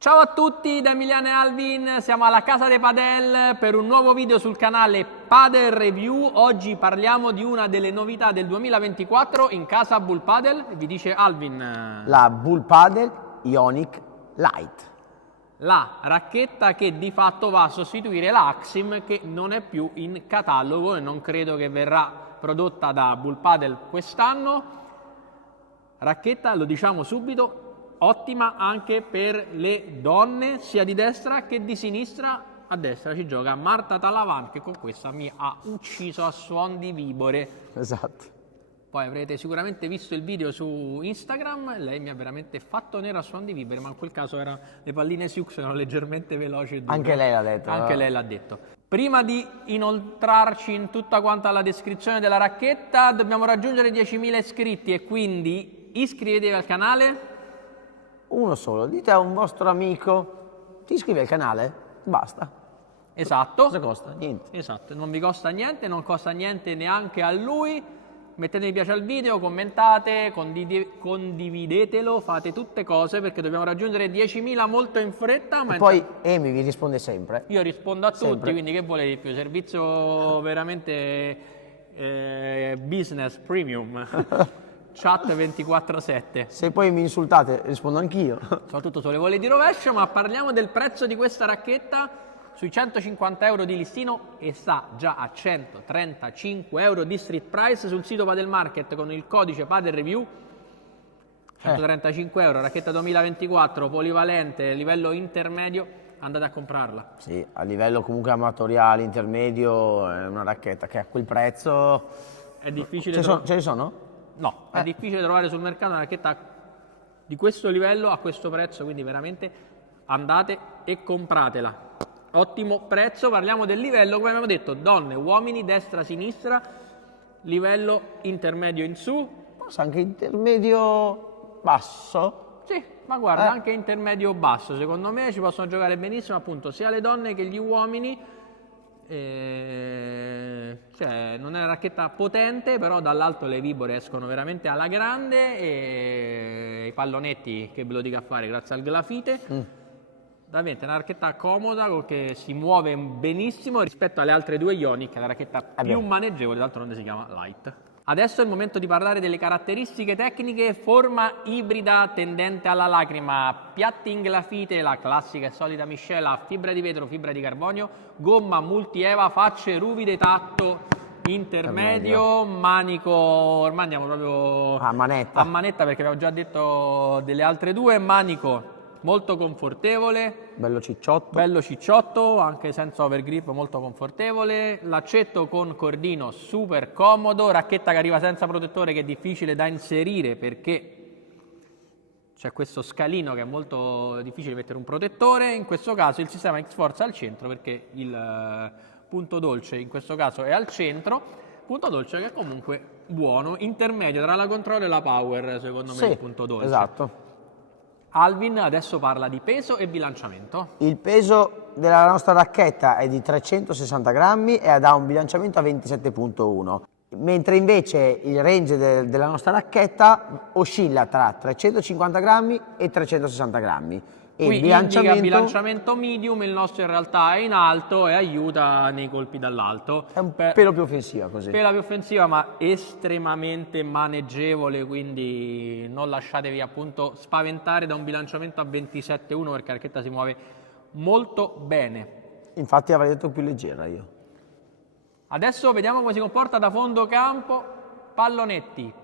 Ciao a tutti da Emiliano e Alvin, siamo alla Casa dei Padel per un nuovo video sul canale Padel Review. Oggi parliamo di una delle novità del 2024 in casa Bull Padel. Vi dice Alvin. La Bull Padel Ioniq Lite. La racchetta che di fatto va a sostituire la Axim, che non è più in catalogo e non credo che verrà prodotta da Bull Padel quest'anno. Racchetta, lo diciamo subito, ottima anche per le donne, sia di destra che di sinistra. A destra ci gioca Marta Talavan, che con questa mi ha ucciso a suon di vibore. Esatto. Poi avrete sicuramente visto il video su Instagram, lei mi ha veramente fatto nero a suon di vibore, ma in quel caso le palline Siux erano leggermente veloci. Anche lei l'ha detto. Anche lei l'ha detto. Prima di inoltrarci in tutta quanta la descrizione della racchetta, dobbiamo raggiungere 10.000 iscritti e quindi iscrivetevi al canale. Uno solo, dite a un vostro amico, ti iscrivi al canale? Basta. Esatto. Cosa costa? Niente. Esatto, non vi costa niente, non costa niente neanche a lui. Mettete mi piace al video, commentate, condividetelo, fate tutte cose perché dobbiamo raggiungere 10.000 molto in fretta. Ma E poi Amy vi risponde sempre. io rispondo a tutti, Sempre. quindi che volete di più? Servizio veramente business premium. Chat 24/7. Se poi mi insultate rispondo anch'io. Soprattutto sulle volley di rovescio, ma parliamo del prezzo di questa racchetta. Sui 150 euro di listino e sta già a 135 euro di street price sul sito Padel Market con il codice Padel Review. 135 euro, racchetta 2024, polivalente, livello intermedio, andate a comprarla. Sì, a livello comunque amatoriale, intermedio, è una racchetta che a quel prezzo... È difficile Ce ne sono? No, è difficile trovare sul mercato una racchetta di questo livello a questo prezzo, quindi veramente andate e compratela. Ottimo prezzo. Parliamo del livello, come abbiamo detto, donne, uomini, destra, sinistra, livello intermedio in su. Forse anche intermedio basso? Sì, ma guarda, anche intermedio basso, secondo me ci possono giocare benissimo appunto sia le donne che gli uomini. Cioè, non è una racchetta potente, però dall'alto le vibore escono veramente alla grande e i pallonetti, che ve lo dica a fare, grazie al glafite. Veramente una racchetta comoda che si muove benissimo rispetto alle altre due Ioniq, che è la racchetta più maneggevole, d'altronde si chiama Light. Adesso è il momento di parlare delle caratteristiche tecniche. Forma ibrida tendente alla lacrima, piatti in glafite, la classica e solita miscela, fibra di vetro, fibra di carbonio, gomma multi-eva, facce ruvide, tatto intermedio, manico, ormai andiamo proprio a manetta perché abbiamo già detto delle altre due, manico molto confortevole, bello cicciotto, anche senza overgrip, molto confortevole. L'accetto con cordino super comodo, racchetta che arriva senza protettore, che è difficile da inserire perché c'è questo scalino che è molto difficile mettere un protettore. In questo caso il sistema X-Force è al centro perché il punto dolce in questo caso è al centro. Punto dolce che è comunque buono, intermedio tra la control e la power, secondo me, il punto dolce. Esatto. Alvin adesso parla di peso e bilanciamento. Il peso della nostra racchetta è di 360 grammi e ha un bilanciamento a 27,1, mentre invece il range della nostra racchetta oscilla tra 350 grammi e 360 grammi. E qui il bilanciamento medium, il nostro in realtà è in alto e aiuta nei colpi dall'alto. È un pelo più offensiva così. Pelo più offensiva ma estremamente maneggevole, quindi non lasciatevi appunto spaventare da un bilanciamento a 27,1 perché la racchetta si muove molto bene. Infatti avrei detto più leggera io. Adesso vediamo come si comporta da fondo campo. Pallonetti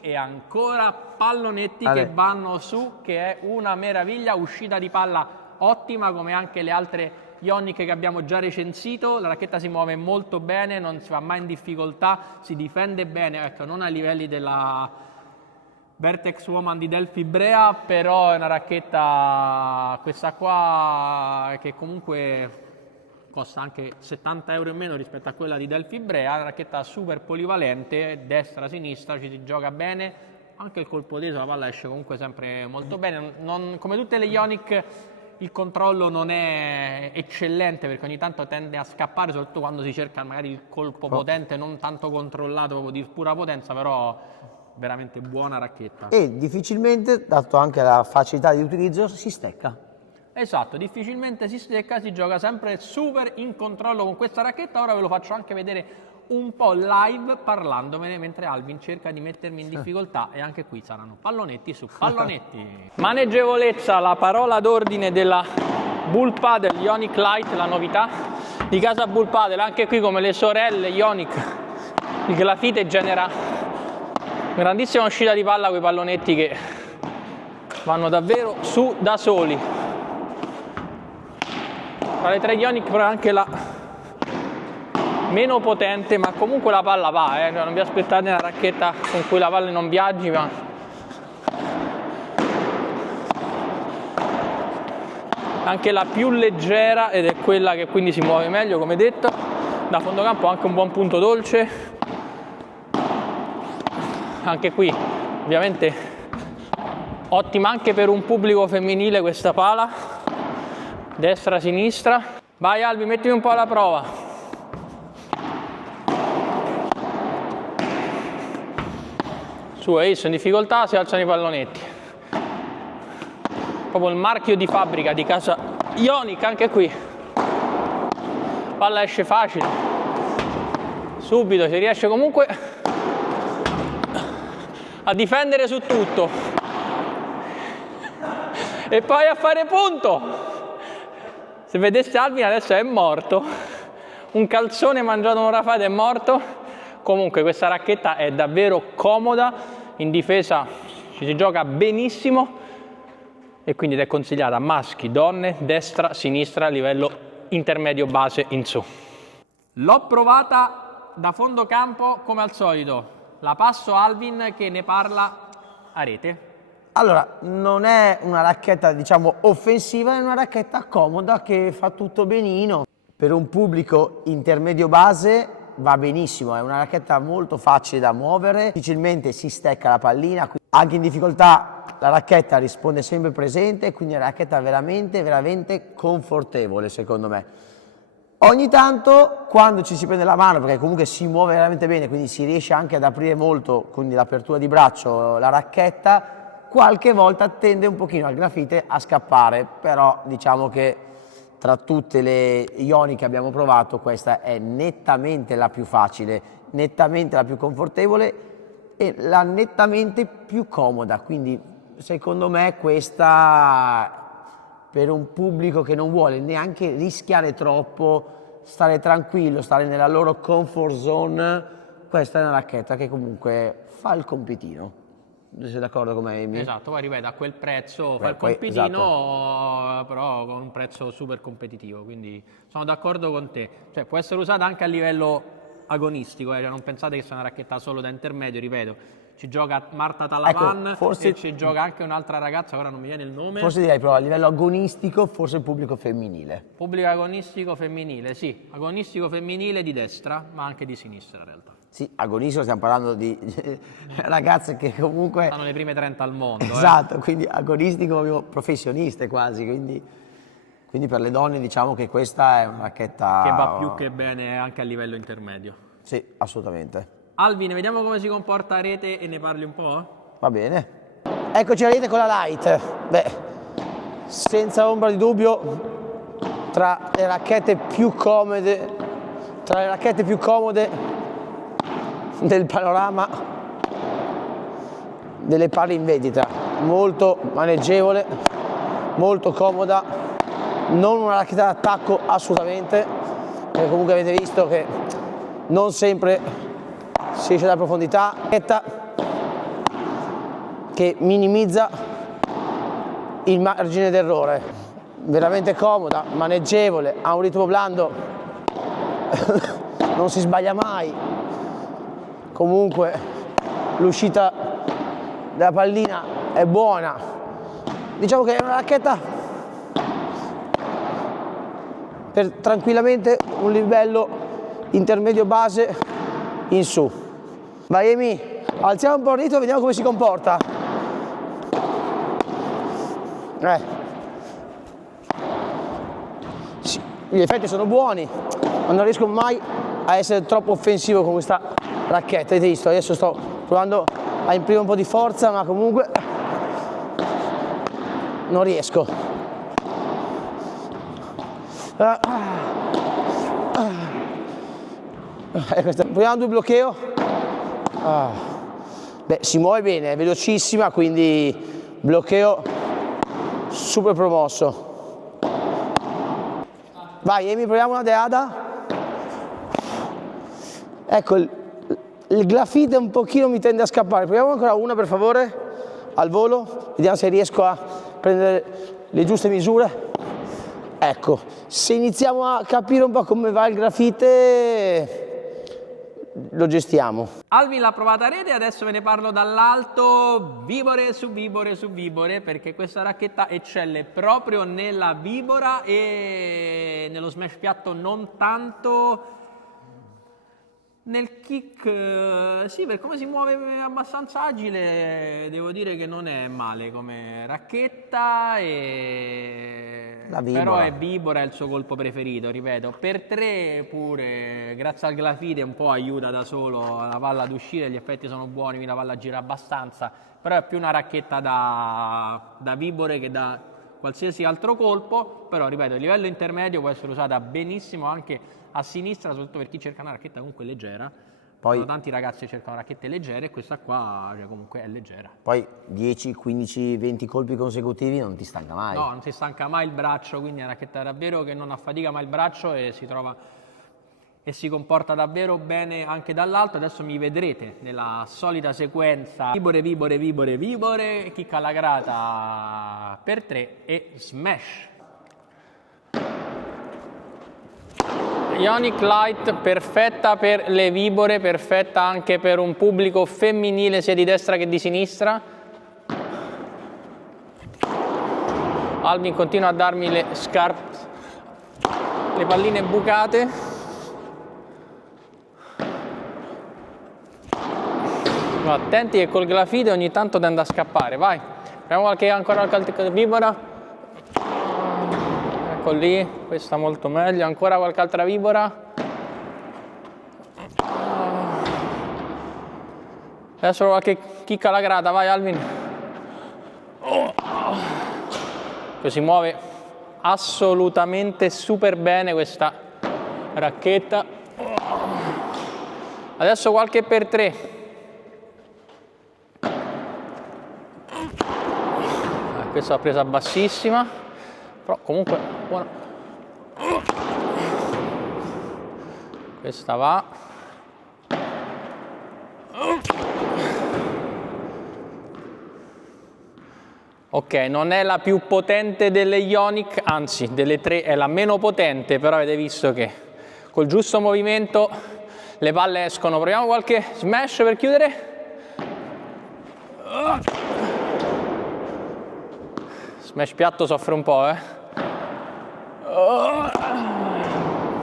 e ancora pallonetti che vanno su, che è una meraviglia. Uscita di palla ottima come anche le altre Ioniq che abbiamo già recensito. La racchetta si muove molto bene, non si va mai in difficoltà, si difende bene, ecco, non ai livelli della Vertex Woman di Delphi Brea, però è una racchetta, questa qua, che comunque costa anche 70 euro in meno rispetto a quella di Delphi Brea, una racchetta super polivalente, destra-sinistra, ci si gioca bene, anche il colpo teso, la palla esce comunque sempre molto bene. Come tutte le Ioniq il controllo non è eccellente perché ogni tanto tende a scappare, soprattutto quando si cerca magari il colpo potente, non tanto controllato, proprio di pura potenza, però veramente buona racchetta. E difficilmente, dato anche la facilità di utilizzo, si stecca. Esatto, difficilmente si stecca, si gioca sempre super in controllo con questa racchetta. Ora ve lo faccio anche vedere un po' live parlandomene mentre Alvin cerca di mettermi in difficoltà e anche qui saranno pallonetti su pallonetti. Maneggevolezza, la parola d'ordine della Bull Paddle Ionic Lite, la novità di casa Bull Paddle. Anche qui, come le sorelle Ionic, il grafite genera grandissima uscita di palla con i pallonetti che vanno davvero su da soli. Tra le tre Ionic però è anche la meno potente, ma comunque la palla va, non vi aspettate una racchetta con cui la palla non viaggi, ma anche la più leggera ed è quella che quindi si muove meglio, come detto. Da fondocampo anche un buon punto dolce, anche qui ovviamente ottima anche per un pubblico femminile questa pala, destra sinistra. Vai Albi, mettimi un po' alla prova. Su, hai visto, in difficoltà si alzano i pallonetti. Proprio il marchio di fabbrica di casa Ionic, anche qui. Palla esce facile. Subito si riesce comunque a difendere su tutto. E poi a fare punto. Se vedeste Alvin adesso è morto. Un calzone mangiato un rafate è morto. Comunque questa racchetta è davvero comoda. In difesa ci si gioca benissimo e quindi è consigliata a maschi, donne, destra, sinistra, a livello intermedio base in su. L'ho provata da fondo campo come al solito, la passo a Alvin che ne parla a rete. Allora, non è una racchetta diciamo offensiva, è una racchetta comoda che fa tutto benino. Per un pubblico intermedio base va benissimo, è una racchetta molto facile da muovere, difficilmente si stecca la pallina, anche in difficoltà la racchetta risponde sempre presente, quindi è una racchetta veramente confortevole secondo me. Ogni tanto quando ci si prende la mano, perché comunque si muove veramente bene, quindi si riesce anche ad aprire molto, quindi l'apertura di braccio, la racchetta, qualche volta tende un pochino al grafite a scappare, però diciamo che tra tutte le Ionic che abbiamo provato questa è nettamente la più facile, nettamente la più confortevole e la nettamente più comoda, quindi secondo me questa per un pubblico che non vuole neanche rischiare troppo, stare tranquillo, stare nella loro comfort zone, questa è una racchetta che comunque fa il compitino. Sei d'accordo con me, Amy? Esatto, poi ripeto, a quel prezzo fa il compitino, esatto. Però con un prezzo super competitivo, quindi sono d'accordo con te. Cioè, può essere usata anche a livello agonistico, cioè, non pensate che sia una racchetta solo da intermedio, ripeto. Ci gioca Marta Talavan, forse, e ci gioca anche un'altra ragazza, ora non mi viene il nome. Forse direi però a livello agonistico, forse il pubblico femminile. Pubblico agonistico femminile, sì. Agonistico femminile di destra, ma anche di sinistra in realtà. Sì, agonistico stiamo parlando di ragazze che comunque... Stanno le prime 30 al mondo. Esatto, quindi agonistico professioniste quasi, quindi per le donne diciamo che questa è una racchetta... Che va più che bene anche a livello intermedio. Sì, assolutamente. Alvin, vediamo come si comporta a rete e ne parli un po'? Va bene. Eccoci a rete con la Lite. Beh, senza ombra di dubbio, tra le racchette più comode del panorama delle palle in vendita. Molto maneggevole, molto comoda, non una racchetta d'attacco assolutamente, perché comunque avete visto che non sempre si esce da profondità, che minimizza il margine d'errore, veramente comoda, maneggevole, ha un ritmo blando, non si sbaglia mai, comunque l'uscita della pallina è buona, diciamo che è una racchetta per tranquillamente un livello intermedio base in su. Vai Amy, alziamo un po' il ritmo e vediamo come si comporta. Sì, gli effetti sono buoni, ma non riesco mai a essere troppo offensivo con questa racchetta. Avete visto? Adesso sto provando a imprimere un po' di forza, ma comunque non riesco. Proviamo 2 bloqueo. Beh, si muove bene, è velocissima, quindi bloqueo super promosso. Vai Emi, proviamo una deada. Ecco, il glafite un pochino mi tende a scappare. Proviamo ancora una per favore, al volo. Vediamo se riesco a prendere le giuste misure. Ecco, se iniziamo a capire un po' come va il grafite, lo gestiamo. Alvin l'ha provata a rete, adesso ve ne parlo dall'alto, vibore su vibore su vibore, perché questa racchetta eccelle proprio nella vibora e nello smash piatto non tanto. Nel kick, sì, per come si muove abbastanza agile, devo dire che non è male come racchetta, però è vibora, è il suo colpo preferito, ripeto. Per 3 pure, grazie al glafite un po' aiuta da solo la palla ad uscire, gli effetti sono buoni, la palla gira abbastanza, però è più una racchetta da vibore che da qualsiasi altro colpo, però ripeto, il livello intermedio può essere usata benissimo anche a sinistra, soprattutto per chi cerca una racchetta comunque leggera. Poi tanti ragazzi cercano racchette leggere e questa qua comunque è leggera. Poi 10, 15, 20 colpi consecutivi non ti stanca mai. No, non si stanca mai il braccio, quindi è una racchetta davvero che non affatica mai il braccio e si trova e si comporta davvero bene anche dall'alto. Adesso mi vedrete nella solita sequenza vibore, vibore, vibore, vibore, kick alla grata per 3 e smash. Ionic Light perfetta per le vibore, perfetta anche per un pubblico femminile sia di destra che di sinistra. Alvin continua a darmi le scarpe, le palline bucate. No, attenti che col glafite ogni tanto tende a scappare, vai. Proviamo ancora qualche vibora. Ecco lì, questa molto meglio, ancora qualche altra vibora. Adesso qualche kick alla grata, vai Alvin. Poi si muove assolutamente super bene questa racchetta. Adesso qualche per 3. Questa l'ha presa bassissima, però comunque buona. Questa va. Ok, non è la più potente delle Ionic, anzi delle 3 è la meno potente, però avete visto che col giusto movimento le palle escono. Proviamo qualche smash per chiudere. Smash piatto soffre un po',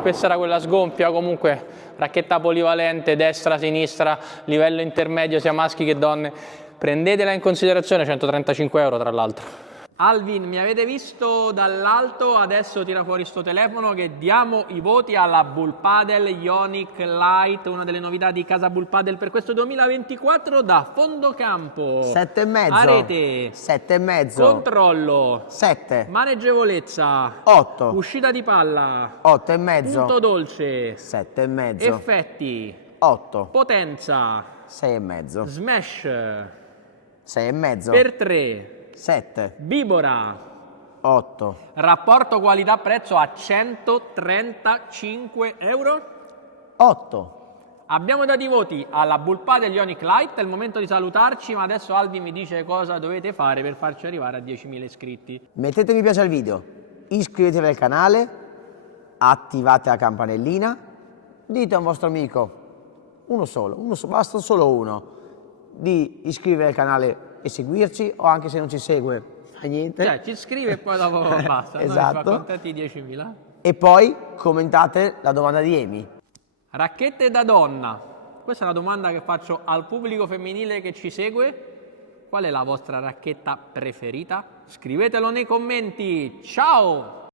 Questa era quella sgonfia, comunque racchetta polivalente, destra, sinistra, livello intermedio sia maschi che donne. Prendetela in considerazione, 135 euro tra l'altro. Alvin, mi avete visto dall'alto, adesso tira fuori sto telefono che diamo i voti alla Bull Padel Ionic Light, una delle novità di casa Bull Padel per questo 2024 da fondo campo. 7,5. A rete. 7,5. Controllo. 7. Maneggevolezza. 8. Uscita di palla. 8,5. Punto dolce. 7,5. Effetti. 8. Potenza. 6,5. Smash. 6,5. Per 3. 7. Vibora. 8. Rapporto qualità-prezzo a 135 euro. 8. Abbiamo dato i voti alla Bull Padel Ionic Light, è il momento di salutarci, ma adesso Alvin mi dice cosa dovete fare per farci arrivare a 10.000 iscritti. Mettete mi piace al video, iscrivetevi al canale, attivate la campanellina, dite a un vostro amico, uno solo, basta solo uno, di iscrivervi al canale e seguirci, o anche se non ci segue, fa niente. Cioè, ci scrive e poi dopo basta. Esatto. Noi fa contenti 10.000. E poi commentate la domanda di Emi. Racchette da donna. Questa è una domanda che faccio al pubblico femminile che ci segue. Qual è la vostra racchetta preferita? Scrivetelo nei commenti. Ciao!